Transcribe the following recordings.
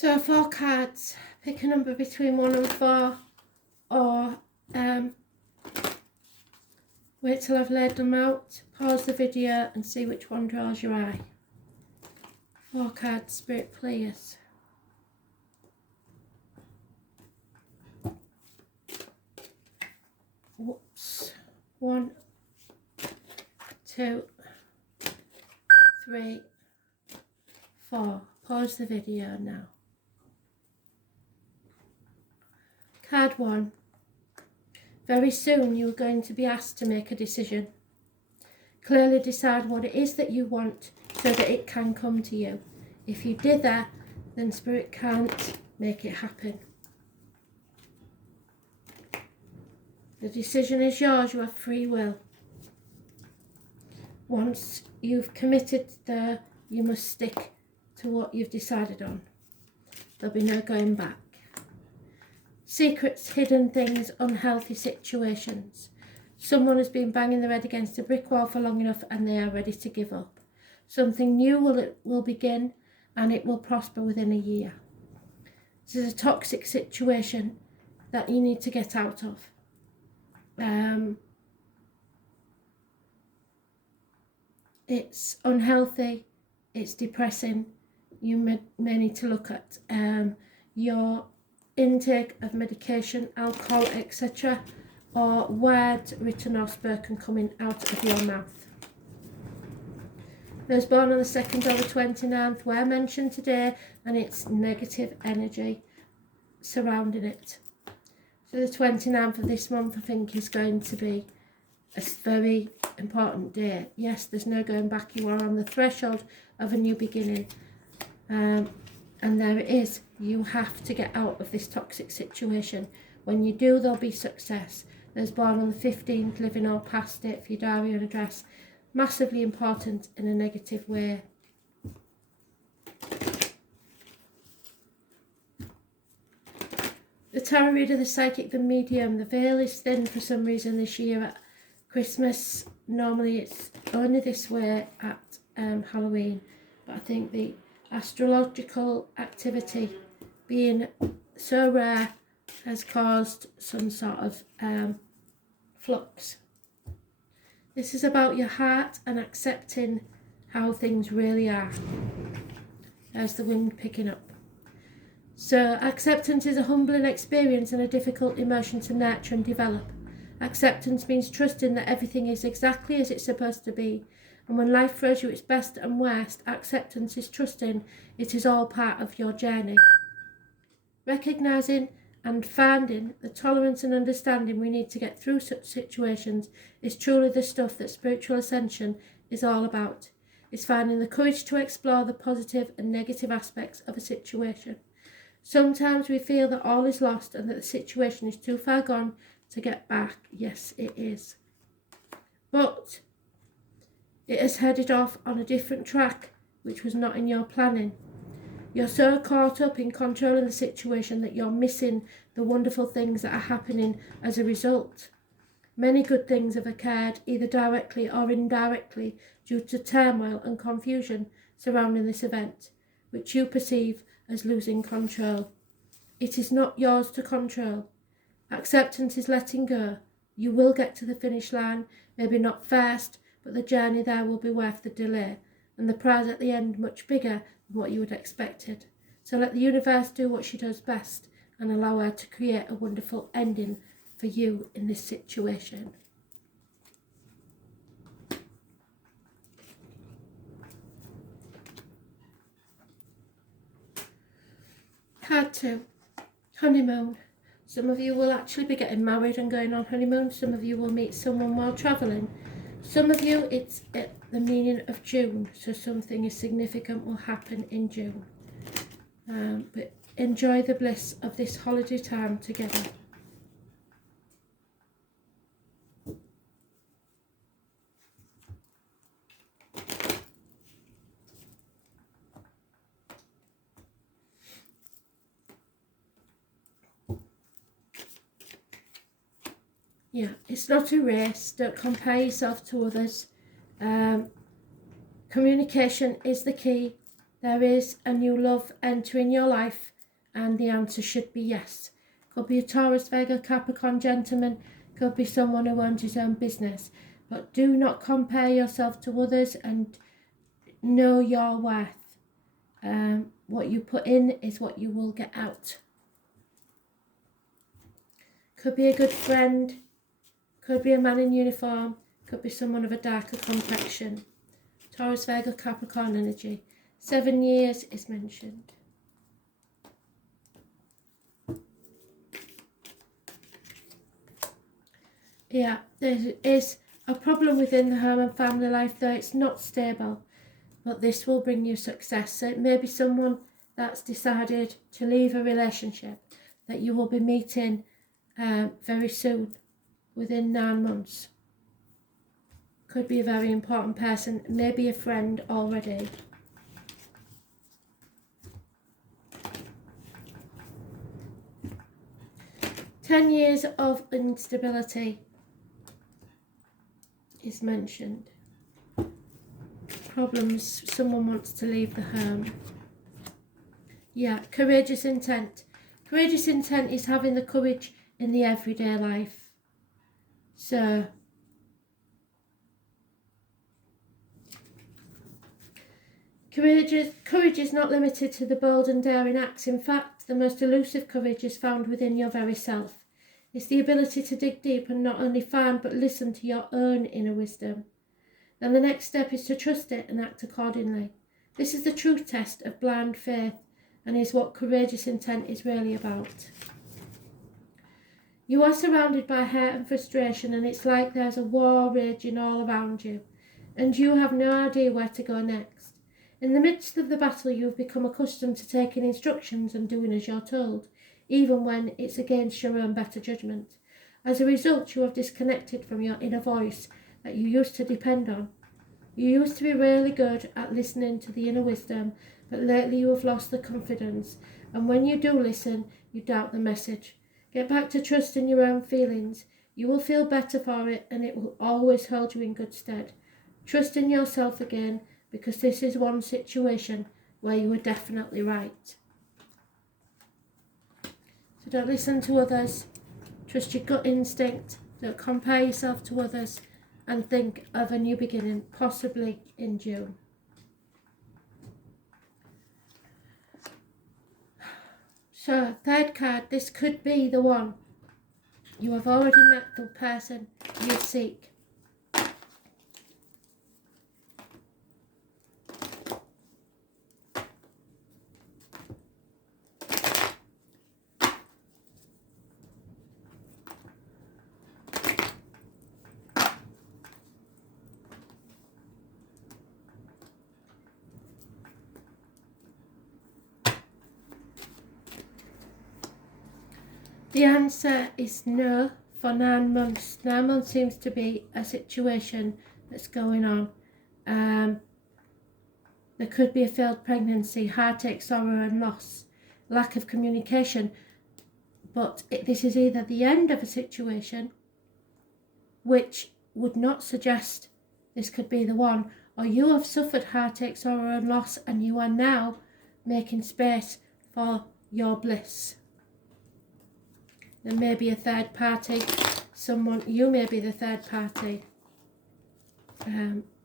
So 4 cards, pick a number between 1 and 4, or wait till I've laid them out, pause the video and see which one draws your eye. 4 cards, Spirit, please. Whoops. 1, 2, 3, 4. Pause the video now. Card 1. Very soon you are going to be asked to make a decision. Clearly decide what it is that you want so that it can come to you. If you dither, then Spirit can't make it happen. The decision is yours, you have free will. Once you've committed there, you must stick to what you've decided on. There'll be no going back. Secrets, hidden things, unhealthy situations. Someone has been banging their head against a brick wall for long enough and they are ready to give up. Something new will begin and it will prosper within a year. This is a toxic situation that you need to get out of. It's unhealthy, it's depressing. You may need to look at your intake of medication, alcohol, etc., or words written or spoken coming out of your mouth. Those born on the 2nd or the 29th were mentioned today, and it's negative energy surrounding it. So the 29th of this month, I think, is going to be a very important day. Yes, there's no going back. You are on the threshold of a new beginning. And there it is. You have to get out of this toxic situation. When you do, there'll be success. Those born on the 15th, living or past it for your diary and address. Massively important in a negative way. The tarot reader, the psychic, the medium. The veil is thin for some reason this year at Christmas. Normally it's only this way at Halloween. But I think the astrological activity being so rare has caused some sort of flux. This is about your heart and accepting how things really are. There's the wind picking up. So acceptance is a humbling experience and a difficult emotion to nurture and develop. Acceptance means trusting that everything is exactly as it's supposed to be. And when life throws you its best and worst, acceptance is trusting it is all part of your journey. Recognising and finding the tolerance and understanding we need to get through such situations is truly the stuff that spiritual ascension is all about. It's finding the courage to explore the positive and negative aspects of a situation. Sometimes we feel that all is lost and that the situation is too far gone to get back. Yes, it is. But it has headed off on a different track, which was not in your planning. You're so caught up in controlling the situation that you're missing the wonderful things that are happening as a result. Many good things have occurred, either directly or indirectly, due to turmoil and confusion surrounding this event, which you perceive as losing control. It is not yours to control. Acceptance is letting go. You will get to the finish line, maybe not first, but the journey there will be worth the delay, and the prize at the end much bigger than what you had expected. So let the universe do what she does best and allow her to create a wonderful ending for you in this situation. Card 2, honeymoon. Some of you will actually be getting married and going on honeymoon. Some of you will meet someone while travelling. Some of you, it's at the meaning of June, so something significant will happen in June. But enjoy the bliss of this holiday time together. Yeah, it's not a race. Don't compare yourself to others. Communication is the key. there is a new love entering your life, and the answer should be yes. Could be a Taurus, Virgo, Capricorn gentleman, could be someone who owns his own business. But do not compare yourself to others, and know your worth. What you put in is what you will get out. Could be a good friend, could be a man in uniform, could be someone of a darker complexion. Taurus, Virgo, Capricorn energy. 7 years is mentioned. Yeah, there is a problem within the home and family life, though it's not stable. But this will bring you success. So it may be someone that's decided to leave a relationship that you will be meeting very soon, within 9 months. Could be a very important person, maybe a friend already. "10 years of instability" is mentioned. Problems, someone wants to leave the home. Yeah, courageous intent. Courageous intent is having the courage in the everyday life. So, courage is not limited to the bold and daring acts. In fact, the most elusive courage is found within your very self. It's the ability to dig deep and not only find but listen to your own inner wisdom. Then the next step is to trust it and act accordingly. This is the true test of blind faith, and is what courageous intent is really about. You are surrounded by hurt and frustration, and it's like there's a war raging all around you, and you have no idea where to go next. In the midst of the battle, you have become accustomed to taking instructions and doing as you're told, even when it's against your own better judgment. As a result, you have disconnected from your inner voice that you used to depend on. You used to be really good at listening to the inner wisdom, but lately you have lost the confidence, and when you do listen, you doubt the message. Get back to trusting your own feelings. You will feel better for it, and it will always hold you in good stead. Trust in yourself again, because this is one situation where you are definitely right. So don't listen to others. Trust your gut instinct. Don't compare yourself to others, and think of a new beginning, possibly in June. So, third card, this could be the one. You have already met the person you seek. The answer is no for 9 months. 9 months seems to be a situation that's going on. There could be a failed pregnancy, heartache, sorrow and loss, lack of communication. But this is either the end of a situation, which would not suggest this could be the one, or you have suffered heartache, sorrow and loss, and you are now making space for your bliss. There may be a third party, you may be the third party,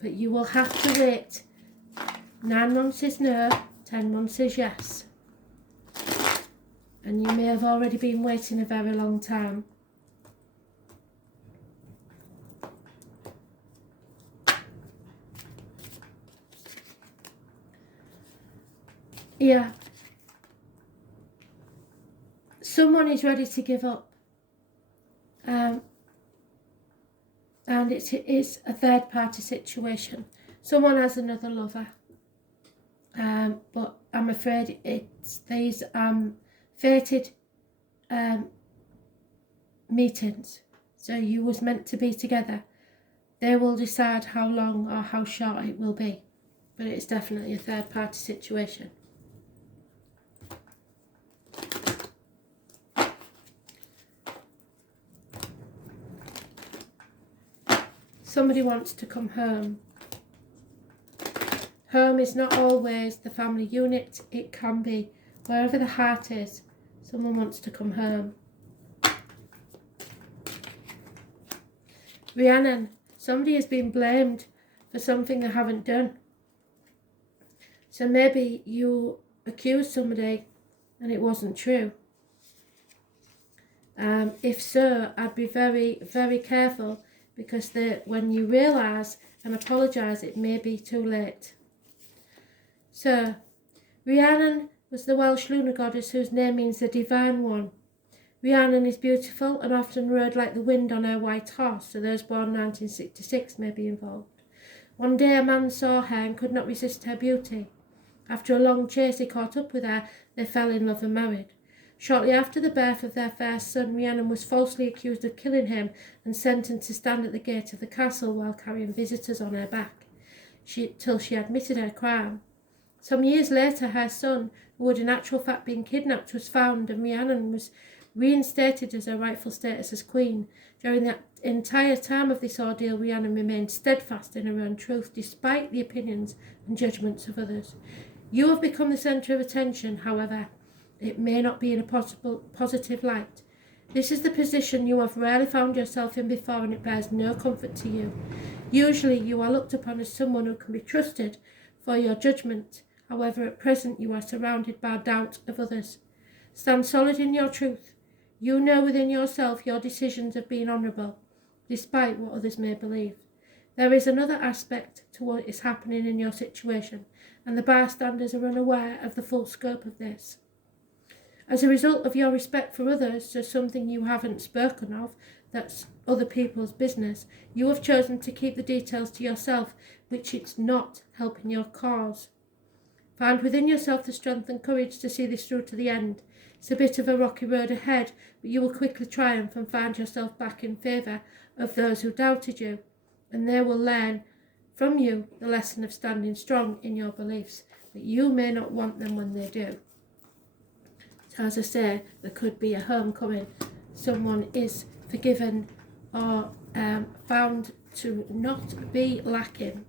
but you will have to wait. 9 months is no, 10 months is yes. And you may have already been waiting a very long time. Yeah. Someone is ready to give up. And it is a third party situation. Someone has another lover. But I'm afraid it's these fated meetings. So you was meant to be together. They will decide how long or how short it will be. But it's definitely a third party situation. Somebody wants to come home. Home is not always the family unit. It can be wherever the heart is. Someone wants to come home. Rhiannon, somebody has been blamed for something they haven't done. So maybe you accused somebody and it wasn't true. If so, I'd be very, very careful, because when you realise and apologise, it may be too late. So, Rhiannon was the Welsh lunar goddess whose name means the divine one. Rhiannon is beautiful and often rode like the wind on her white horse, so those born 1966 may be involved. One day a man saw her and could not resist her beauty. After a long chase he caught up with her, they fell in love and married. Shortly after the birth of their first son, Rhiannon was falsely accused of killing him and sentenced to stand at the gate of the castle while carrying visitors on her back, till she admitted her crime. Some years later, her son, who had in actual fact been kidnapped, was found, and Rhiannon was reinstated as her rightful status as queen. During the entire time of this ordeal, Rhiannon remained steadfast in her own truth, despite the opinions and judgments of others. You have become the centre of attention, however. It may not be in a positive light. This is the position you have rarely found yourself in before, and it bears no comfort to you. Usually you are looked upon as someone who can be trusted for your judgment. However, at present you are surrounded by doubt of others. Stand solid in your truth. You know within yourself your decisions have been honourable, despite what others may believe. There is another aspect to what is happening in your situation, and the bystanders are unaware of the full scope of this. As a result of your respect for others, so something you haven't spoken of, that's other people's business, you have chosen to keep the details to yourself, which is not helping your cause. Find within yourself the strength and courage to see this through to the end. It's a bit of a rocky road ahead, but you will quickly triumph and find yourself back in favour of those who doubted you, and they will learn from you the lesson of standing strong in your beliefs, but you may not want them when they do. So as I say, there could be a homecoming. Someone is forgiven or found to not be lacking.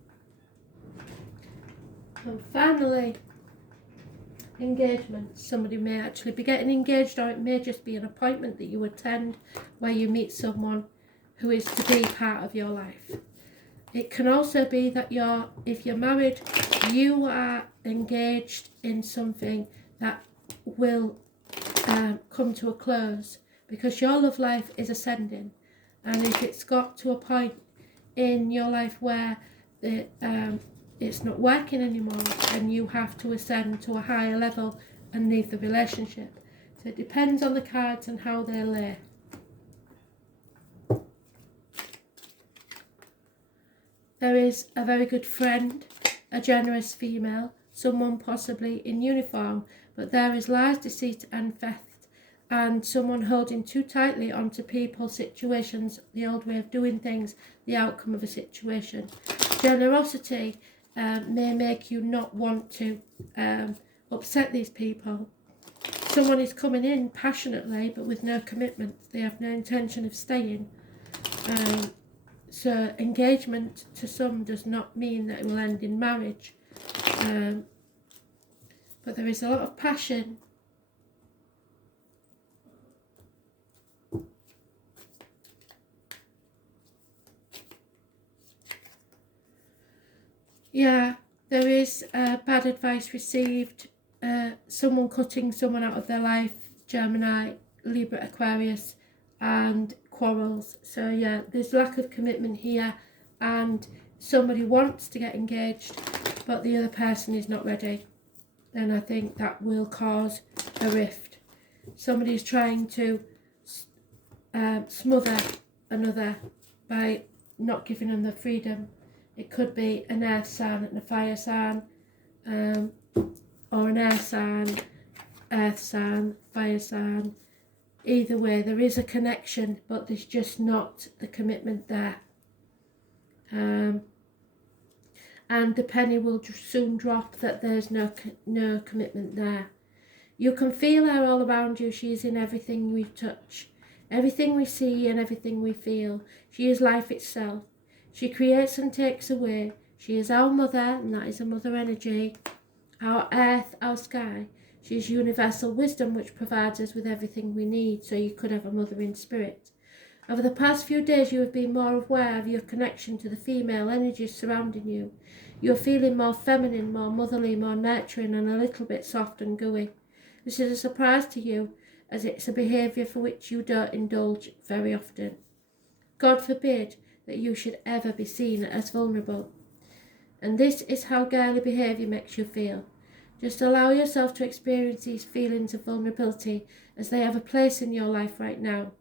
And finally, engagement. Somebody may actually be getting engaged, or it may just be an appointment that you attend where you meet someone who is to be part of your life. It can also be that if you're married, you are engaged in something that will come to a close, because your love life is ascending, and if it's got to a point in your life where it's not working anymore, and you have to ascend to a higher level and leave the relationship. So it depends on the cards and how they lay. There is a very good friend, a generous female, someone possibly in uniform, but there is lies, deceit and theft, and someone holding too tightly onto people, situations, the old way of doing things, the outcome of a situation. Generosity may make you not want to upset these people. Someone is coming in passionately but with no commitment. They have no intention of staying. So engagement to some does not mean that it will end in marriage. But there is a lot of passion. Yeah, there is bad advice received, someone cutting someone out of their life, Gemini, Libra, Aquarius, and quarrels. So yeah, there's lack of commitment here, and somebody wants to get engaged, but the other person is not ready. Then I think that will cause a rift. Somebody is trying to smother another by not giving them the freedom. It could be an earth sign and a fire sign, or an air sign, earth sign, fire sign. Either way, there is a connection, but there's just not the commitment there. And the penny will soon drop that there's no commitment there. You can feel her all around you. She is in everything we touch, everything we see and everything we feel. She is life itself. She creates and takes away. She is our mother, and that is a mother energy. Our earth, our sky. She is universal wisdom, which provides us with everything we need, so you could have a mother in spirit. Over the past few days, you have been more aware of your connection to the female energies surrounding you. You are feeling more feminine, more motherly, more nurturing, and a little bit soft and gooey. This is a surprise to you, as it's a behaviour for which you don't indulge very often. God forbid that you should ever be seen as vulnerable. And this is how girly behaviour makes you feel. Just allow yourself to experience these feelings of vulnerability as they have a place in your life right now.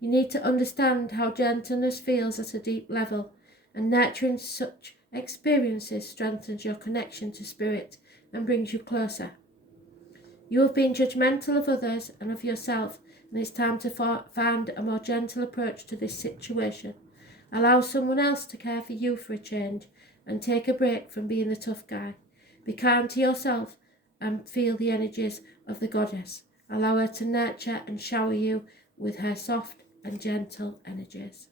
You need to understand how gentleness feels at a deep level, and nurturing such experiences strengthens your connection to spirit and brings you closer. You have been judgmental of others and of yourself, and it's time to find a more gentle approach to this situation. Allow someone else to care for you for a change, and take a break from being the tough guy. Be kind to yourself and feel the energies of the goddess. Allow her to nurture and shower you with her soft and gentle energies.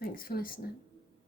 Thanks for listening.